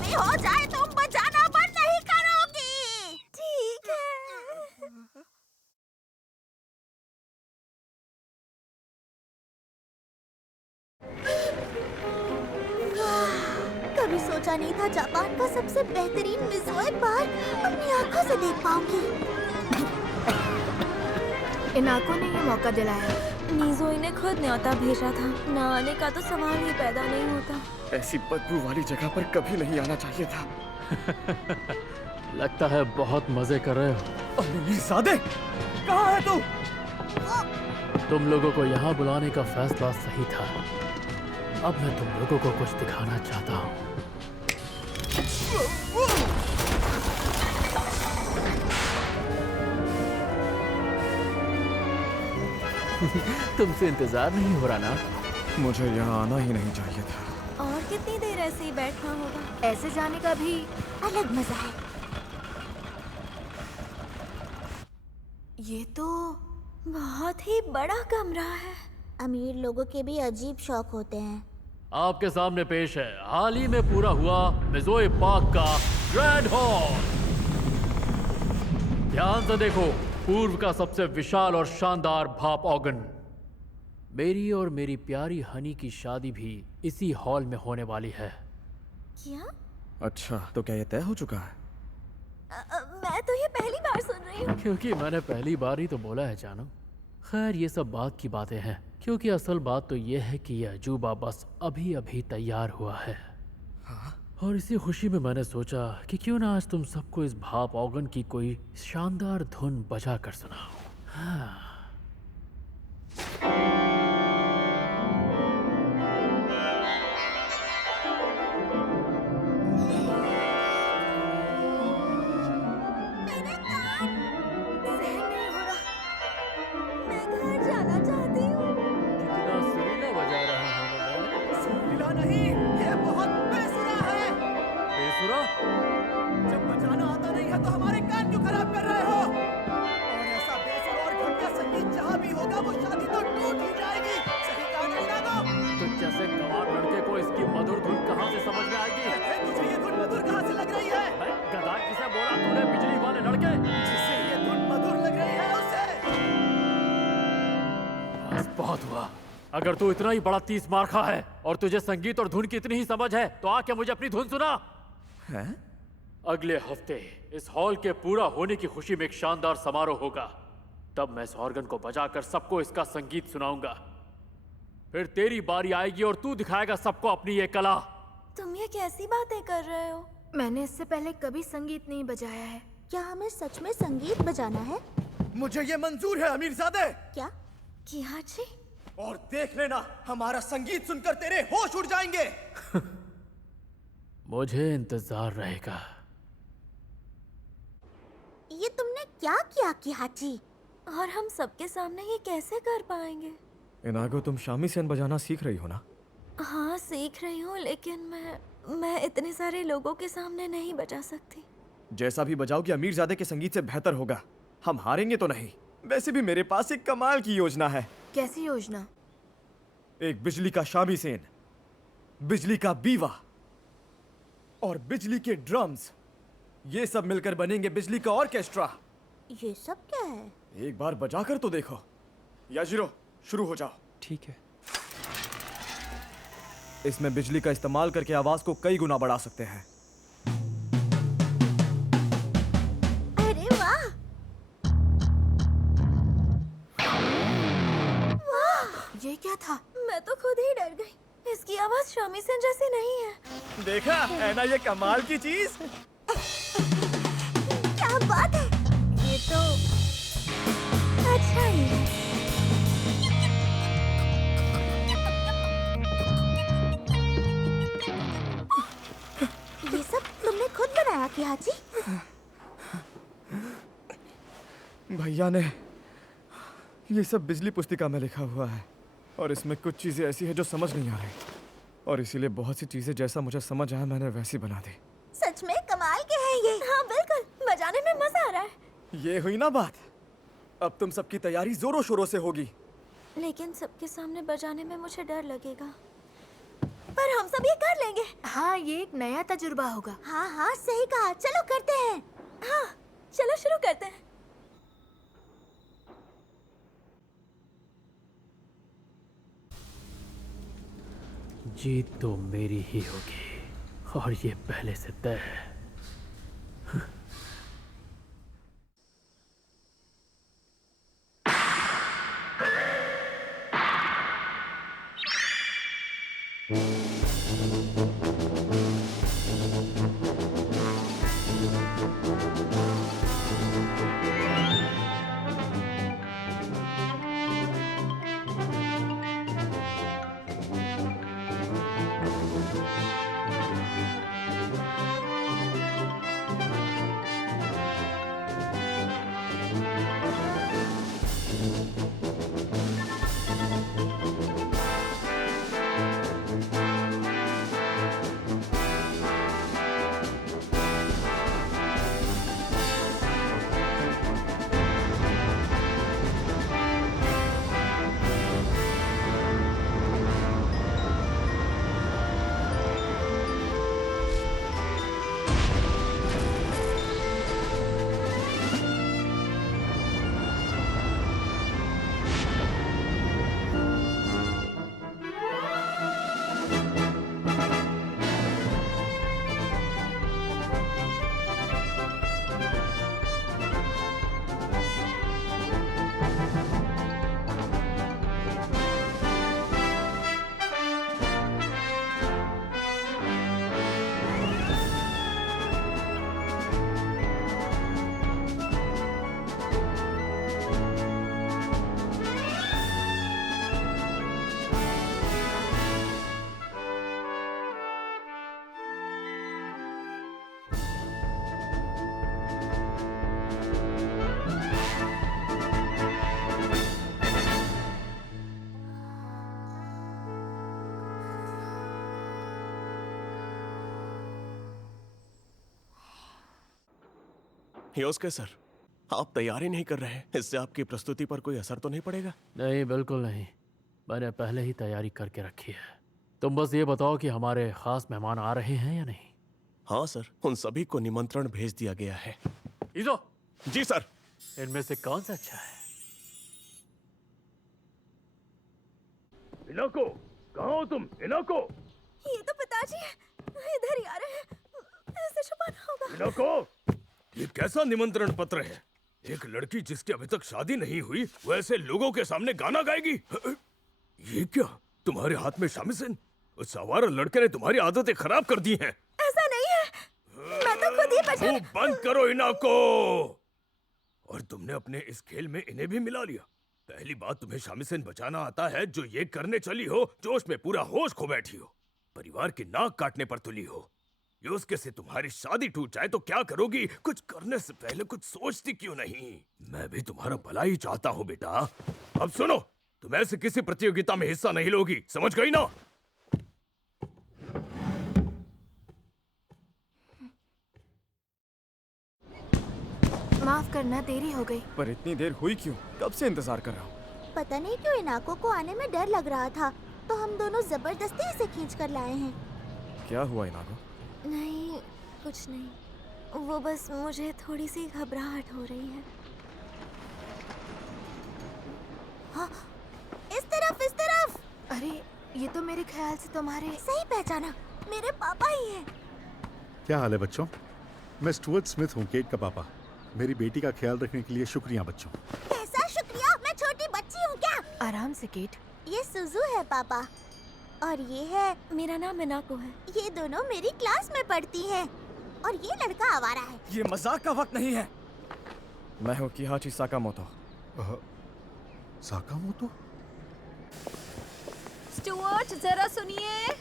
भी हो जाए तुम बजाना बंद नहीं करोगी। ठीक है। कभी सोचा नहीं था जापान का सबसे बेहतरीन मिज़ोए पार्क अपनी आंखों से देख पाऊंगी। इन आंखों ने ये मौका दिलाया। नीज़ोई ने खुद न्योता भेजा था। न आने का तो सवाल ही पैदा नहीं होता। ऐसी बदबू वाली जगह पर कभी नहीं आना चाहिए था। लगता है बहुत मजे कर रहे हो। अमीरजादे, कहाँ है तू? तुम लोगों को यहाँ बुलाने का फैसला सही था। अब मैं तुम लोगों को कुछ दिखाना चाहता हूँ। तुमसे इंतजार नहीं हो रहा ना? मुझे यहाँ आना ही नहीं चाहिए था। और कितनी देर ऐसे ही बैठना होगा? ऐसे जाने का भी अलग मजा है। ये तो बहुत ही बड़ा कमरा है। अमीर लोगों के भी अजीब शौक होते हैं। आपके सामने पेश है हाल ही में पूरा हुआ मिज़ोए पार्क का ग्रैंड हॉल। ध्यान से देखो, पूर्व का सबसे विशाल और शानदार भाप ऑर्गन। मेरी और मेरी प्यारी हनी की शादी भी इसी हॉल में होने वाली है। क्या? अच्छा, तो क्या ये तय हो चुका है? मैं तो ये पहली बार सुन रही हूँ। क्योंकि मैंने पहली बार ही तो बोला है जानू। खैर ये सब बात की बातें हैं, क्योंकि असल बात तो ये है कि यह अजूबा बस अभी अभी तैयार हुआ है। और इसी खुशी में मैंने सोचा कि क्यों ना आज तुम सबको इस भाप ऑर्गन की कोई शानदार धुन बजा कर सुनाऊं। हाँ। मैं घर जाना चाहती हूँ। कितना सुरीला बजा रहा हूँ मैं। सुरीला नहीं, ये बहुत बेसुरा है। बेसुरा? जब बजाना आता नहीं है तो हमारे कान क्यों खराब कर रहे हो? और ऐसा बेसुरा और घटिया संगीत जहाँ भी होगा वो शादी तो टूट ही जाएगी। सही कहा नहीं ना तुम? तो जैसे गंवार लड़के को इसकी मधुर धुन कहाँ से समझ में आएगी? अरे तुझे ये धुन मधुर कहाँ से लग रही है? मैं गधा किसे बोला तूने, बिजली वाले लड़के? जिससे ये धुन मधुर लग रही है उसे। बस बहुत हुआ। अगर तू इतना ही बड़ा तीस मार्खा है और तुझे संगीत और धुन की इतनी ही समझ है तो आके मुझे अपनी धुन सुना। हैं? अगले हफ्ते इस हॉल के पूरा होने की खुशी में एक शानदार समारोह होगा। तब मैं इस ऑर्गन को बजाकर सबको इसका संगीत सुनाऊंगा। फिर तेरी बारी आएगी और तू दिखाएगा सबको अपनी ये कला। तुम ये कैसी बातें कर रहे हो? मैंने इससे पहले कभी संगीत नहीं बजाया है। क्या हमें सच में संगीत बजाना है? मुझे ये मंजूर है अमीरजादे। क्या? किया जी? और देख लेना, हमारा संगीत सुनकर तेरे होश उड़ जाएंगे। मुझे इंतजार रहेगा। ये तुमने क्या किया किहाची? और हम सबके सामने ये कैसे कर पाएंगे? इनागो, तुम शामीसेन बजाना सीख रही हो ना? हाँ सीख रही हूँ, लेकिन मैं इतने सारे लोगों के सामने नहीं बजा सकती। जैसा भी बजाओगे अमीरजादे के संगीत से बेहतर होगा। हम हारेंगे तो नहीं। वैसे भी मेरे पास एक कमाल की योजना है। कैसी योजना? एक बिजली का शामीसेन, बिजली का बीवा और बिजली के ड्रम्स, ये सब मिलकर बनेंगे बिजली का ऑर्केस्ट्रा। ये सब क्या है? एक बार बजाकर तो देखो। याजिरो, शुरू हो जाओ। ठीक है। इसमें बिजली का इस्तेमाल करके आवाज को कई गुना बढ़ा सकते हैं। अरे वाह! ये क्या था? मैं तो खुद ही डर गई। इसकी आवाज शामीसेन जैसी नहीं है। देखा है ना ये कमाल की चीज? क्या बात है! ये तो अच्छा ही है। ये सब तुमने खुद बनाया किहाची? भैया ने ये सब बिजली पुस्तिका में लिखा हुआ है और इसमें कुछ चीजें ऐसी है जो समझ नहीं आ रही, और इसीलिए बहुत सी चीजें जैसा मुझे समझ आया मैंने वैसी बना दी। सच में कमाल के हैं ये। हाँ बिल्कुल, बजाने में मजा आ रहा है। ये हुई ना बात। अब तुम सबकी तैयारी जोरों शोरों से होगी। लेकिन सबके सामने बजाने में मुझे डर लगेगा। पर हम सब ये कर लेंगे। हाँ, ये एक नया तजुर्बा होगा। हाँ हाँ सही कहा, चलो करते हैं। हाँ चलो शुरू करते हैं। जीत तो मेरी ही होगी और ये पहले से तय है। योस्के सर, आप तैयारी नहीं कर रहे हैं, इससे आपकी प्रस्तुति पर कोई असर तो नहीं पड़ेगा? नहीं, बिल्कुल नहीं। मैंने पहले ही तैयारी करके रखी है। तुम बस ये बताओ कि हमारे खास मेहमान आ रहे हैं या नहीं। हाँ सर, उन सभी को निमंत्रण भेज दिया गया है। इज़ो, जी सर। इनमें से कौन सा अच्छा है? इनाको, कहाँ हो तुम? इनाको, ये तो पिताजी है, इधर ही आ रहे हैं। ऐसे छुपाना होगा। इनाको, ये कैसा निमंत्रण पत्र है? एक लड़की जिसकी अभी तक शादी नहीं हुई वो ऐसे लोगों के सामने गाना गाएगी? ये क्या, तुम्हारे हाथ में शामिसन? उस आवारा लड़के ने तुम्हारी आदतें खराब कर दी हैं। ऐसा नहीं है, मैं तो खुद ही बचा। मुंह बंद करो इनाको। और तुमने अपने इस खेल में इन्हें भी मिला लिया। पहली बात, तुम्हें शामिसन बचाना आता है जो ये करने चली हो, जोश में पूरा होश खो बैठी हो, परिवार की नाक काटने पर तुली हो। योस्के से तुम्हारी शादी टूट जाए तो क्या करोगी? कुछ करने से पहले कुछ सोचती क्यों नहीं? मैं भी तुम्हारा भला ही चाहता हूँ बेटा। अब सुनो, तुम ऐसे किसी प्रतियोगिता में हिस्सा नहीं लोगी, समझ गई ना? माफ करना, देरी हो गई। पर इतनी देर हुई क्यों? कब से इंतजार कर रहा हूँ। पता नहीं क्यों इनाको को आने में डर लग रहा था, तो हम दोनों जबरदस्ती इसे खींच कर लाए हैं। क्या हुआ इनाको? नहीं, कुछ नहीं। वो बस मुझे थोड़ी सी घबराहट हो रही है। हाँ, इस तरफ, इस तरफ। अरे, ये तो मेरे ख्याल से तुम्हारे। सही पहचाना, मेरे पापा ही हैं। क्या हाल है बच्चों? मैं स्टुअर्ट स्मिथ हूँ, केट का पापा। मेरी बेटी का ख्याल रखने के लिए शुक्रिया बच्चों। कैसा शुक्रिया? मैं छोटी बच्ची हूँ क्या? आराम से केट। ये सुजू है पापा, और ये है, मेरा नाम मिनाको है। ये दोनों मेरी क्लास में पढ़ती हैं, और ये लड़का आवारा है। ये मजाक का वक्त नहीं है। मैं हूँ किहाची साकामोतो। साकामोतो? स्टुअर्ट, जरा सुनिए।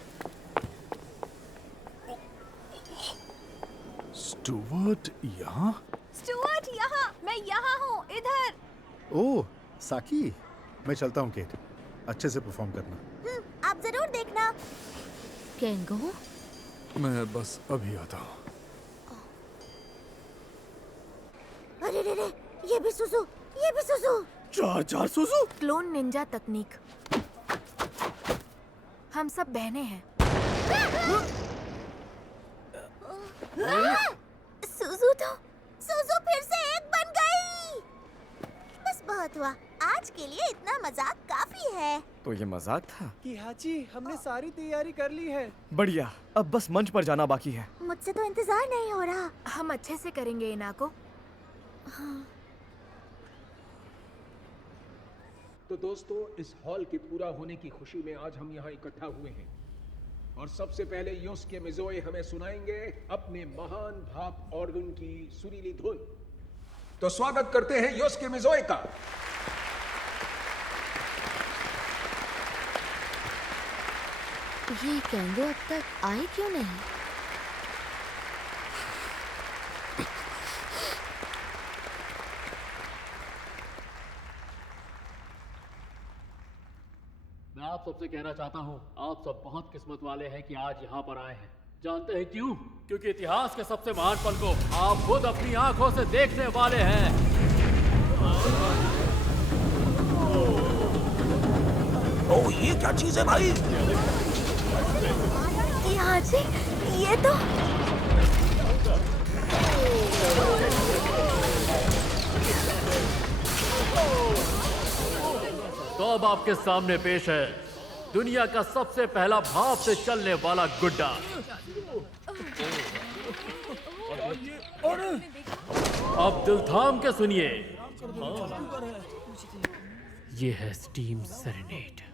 स्टुअर्ट यहाँ? स्टुअर्ट यहाँ, मैं यहाँ हूँ, इधर। ओह, साकी। मैं चलता हूँ केट, अच्छे से परफॉर्म करना। आप जरूर देखना। केंगो? मैं बस अभी आता हूँ। अरे रे रे, ये भी सुजू, ये भी सुजू। चार सुजू। क्लोन निंजा तकनीक। हम सब बहनें हैं। सुजू फिर से एक बन गई। बस बहुत हुआ, आज के लिए इतना मजाक काफी है। तो ये मजाक था? किहाची, हमने सारी तैयारी कर ली है। बढ़िया, अब बस मंच पर जाना बाकी है। मुझसे तो इंतजार नहीं हो रहा। हम अच्छे से करेंगे इनाको। तो दोस्तों, इस हॉल के पूरा होने की खुशी में आज हम यहाँ इकट्ठा हुए हैं और सबसे पहले योस्के मिज़ोए हमें सुनाएंगे अपने महान भाप ऑर्गन की सुरीली धुन। तो स्वागत करते हैं योस्के मिज़ोए का। ये कैंगो अब तक आए क्यों नहीं? मैं आप सबसे कहना चाहता हूँ, आप सब बहुत किस्मत वाले हैं कि आज यहाँ पर आए हैं। जानते हैं क्यों? क्योंकि इतिहास के सबसे महान पल को आप खुद अपनी आंखों से देखने वाले हैं। ओह, ये क्या चीज है भाई? यहाँ जी, ये तो अब आपके सामने पेश है दुनिया का सबसे पहला भाप से चलने वाला गुड्डा। अब दिल थाम के सुनिए, ये है स्टीम सेरेनेड।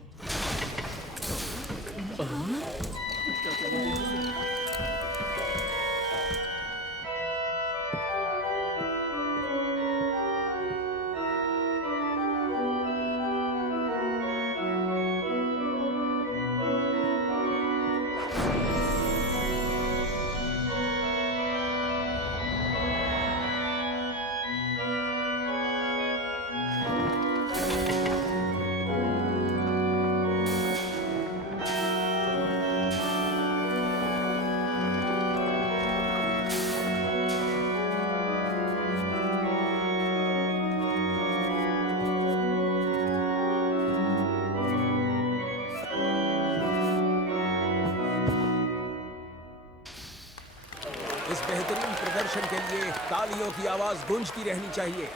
इस बेहतरीन प्रदर्शन के लिए तालियों की आवाज गूंजती रहनी चाहिए।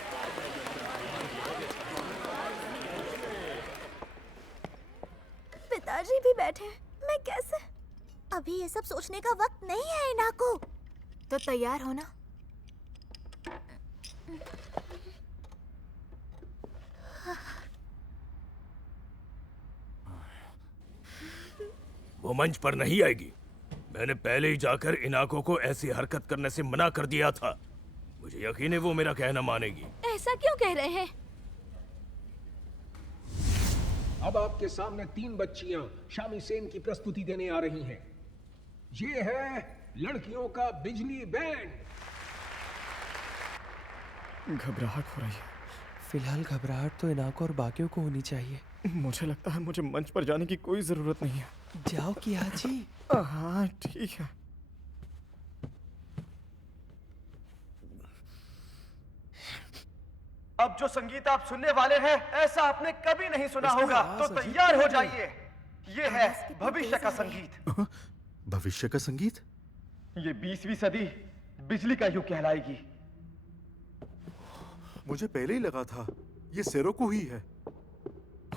पिताजी भी बैठे हैं, मैं कैसे? अभी ये सब सोचने का वक्त नहीं है इनाको। तो तैयार हो ना? वो मंच पर नहीं आएगी। मैंने पहले ही जाकर इनाको को ऐसी हरकत करने से मना कर दिया था। मुझे यकीन है वो मेरा कहना मानेगी। ऐसा क्यों कह रहे हैं? अब आपके सामने 3 बच्चियां शामीसेन की प्रस्तुति देने आ रही हैं। ये है लड़कियों का बिजली बैंड। घबराहट हो रही है। फिलहाल घबराहट तो इनाको और बाकियों को होनी चाहिए। मुझे लगता है मुझे मंच पर जाने की कोई जरूरत नहीं है। जाओ किहाची। हाँ ठीक है। अब जो संगीत आप सुनने वाले हैं ऐसा आपने कभी नहीं सुना होगा, तो तैयार हो जाइए। ये है भविष्य का संगीत। भविष्य का संगीत? ये 20वीं सदी बिजली का युग कहलाएगी। मुझे पहले ही लगा था ये सेरोको ही है।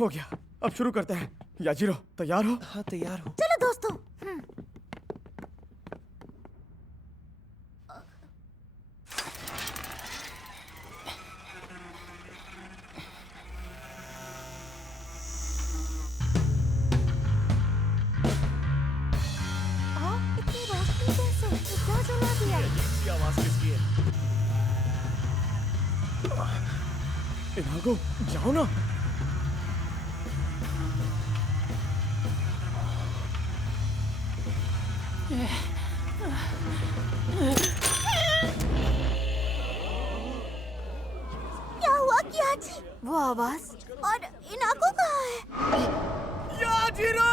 हो गया, अब शुरू करते हैं। याजिरो तैयार हो? हाँ तैयार हो। चलो दोस्तों। इतनी रोशनी कैसे? क्या जला दिया? आवाज किसकी है? इनाको जाओ ना। क्या हुआ किहाची? वो आवाज। और इनाको कहाँ है? याजिरो!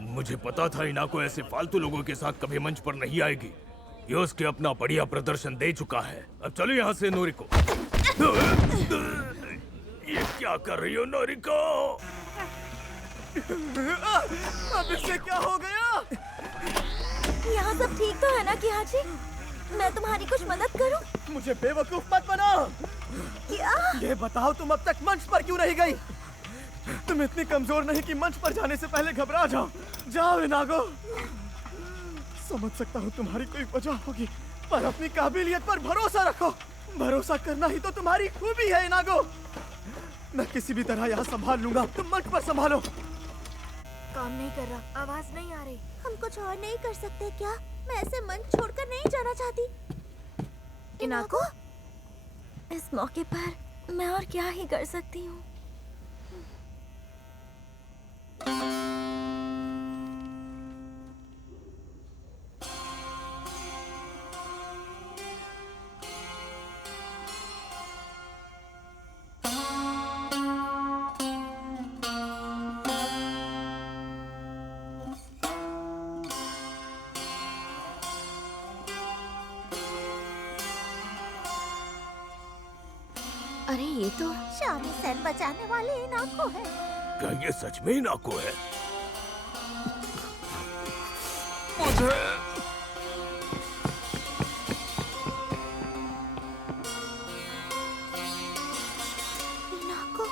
मुझे पता था इनाको ऐसे फालतू लोगों के साथ कभी मंच पर नहीं आएगी। ये उसके अपना बढ़िया प्रदर्शन दे चुका है। अब चलो यहाँ से नोरिको। ये क्या कर रही हो नोरिको? अब इससे क्या हो गया? यहाँ सब ठीक तो है ना किहाची? मैं तुम्हारी कुछ मदद करूं? मुझे बेवकूफ मत बनाओ। क्या? ये बताओ तुम अब तक मंच पर क्यों नहीं गई? तुम इतनी कमजोर नहीं कि मंच पर जाने से पहले घबरा जाओ। जाओ इनागो। समझ सकता हूँ तुम्हारी कोई वजह होगी, पर अपनी काबिलियत पर भरोसा रखो। भरोसा करना ही तो तुम्हारी खूबी है इनागो। मैं किसी भी तरह यहाँ संभाल लूंगा, तुम मंच पर संभालो। काम नहीं कर रहा, आवाज नहीं आ रही। हम कुछ और नहीं कर सकते क्या? मैं ऐसे मंच छोड़कर नहीं जाना चाहती। इनाको, इस मौके पर मैं और क्या ही कर सकती हूँ? अरे ये तो शामिसेन बचाने वाले इनाको है। क्या ये सच में इनाको है? इनाको,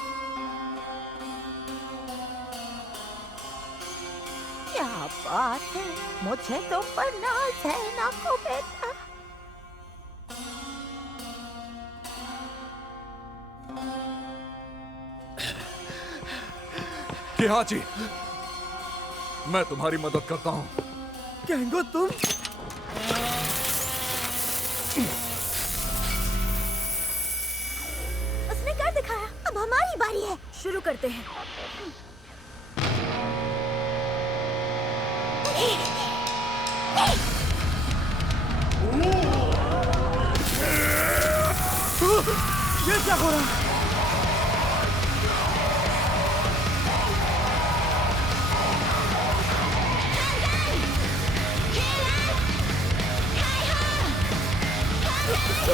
क्या बात है, मुझे तो पर नाज है इनाको बेटा। किहाची, मैं तुम्हारी मदद करता हूँ। केंगो तुम? उसने कर दिखाया, अब हमारी बारी है। शुरू करते हैं। ये क्या हो रहा है?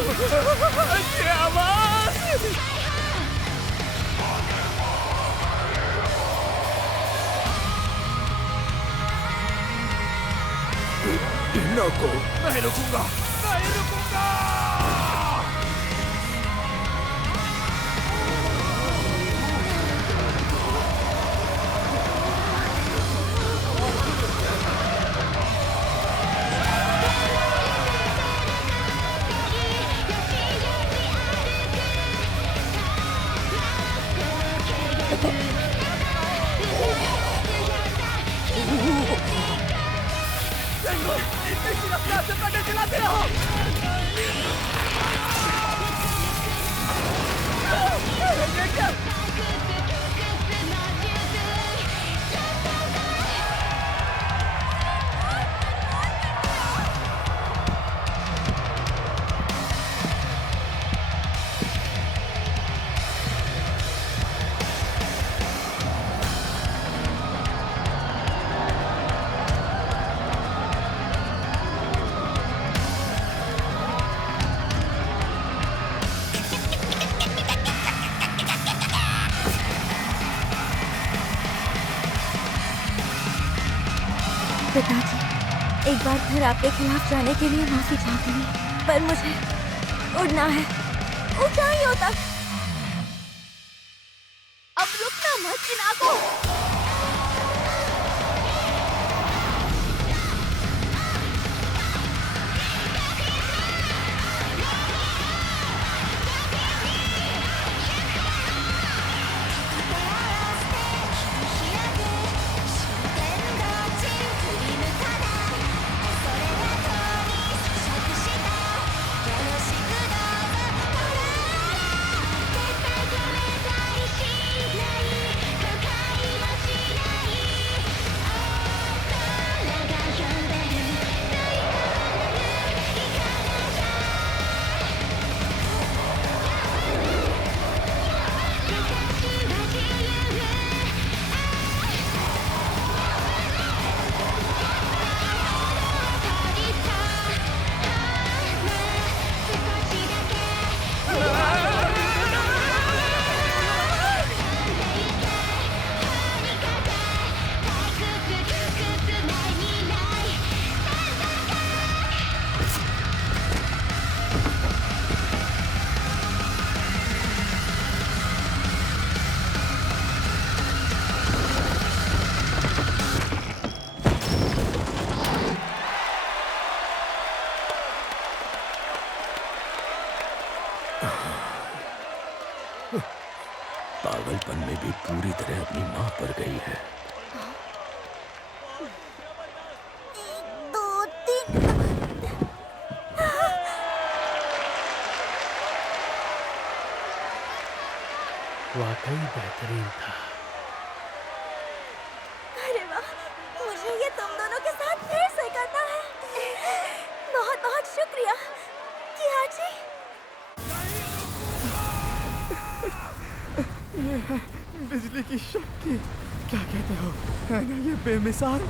क्या आवाज? इनाको, नहीं रुकूंगा, नहीं रुकूंगा। इतनी रफ्तार से पटे चलाते रहो। ये क्या? पिताजी, एक बार फिर आपके खिलाफ जाने के लिए माफी चाहती हूँ, पर मुझे उड़ना है, ऊंचाइयों तक। अब रुकना मत इनाको। पागलपन में भी पूरी तरह अपनी माँ पर गई है। 1, 2, 3। वाकई बेहतरीन था। अरे वाह, मुझे ये तुम दोनों के साथ फिर से करना है। बहुत बहुत शुक्रिया किया जी। ये है बिजली की शक्ति। क्या कहते हो, है ना ये बेमिसाल?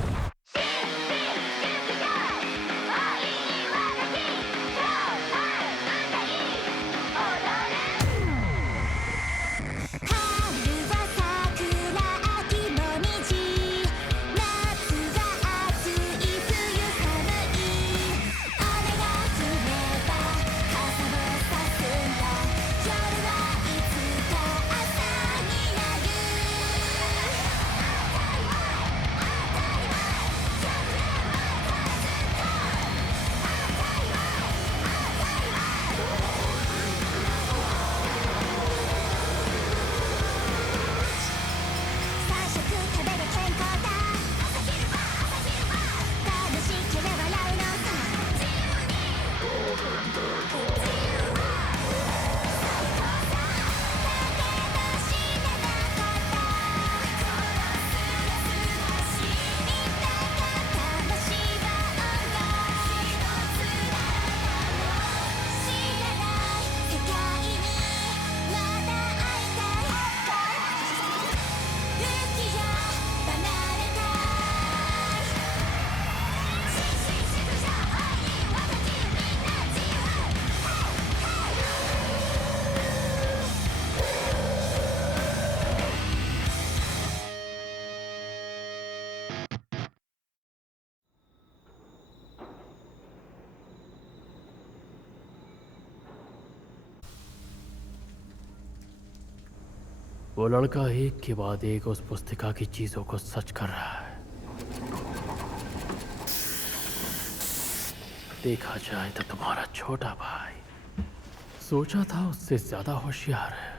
वो लड़का एक के बाद एक उस पुस्तिका की चीजों को सच कर रहा है। देखा जाए तो तुम्हारा छोटा भाई सोचा था उससे ज्यादा होशियार है।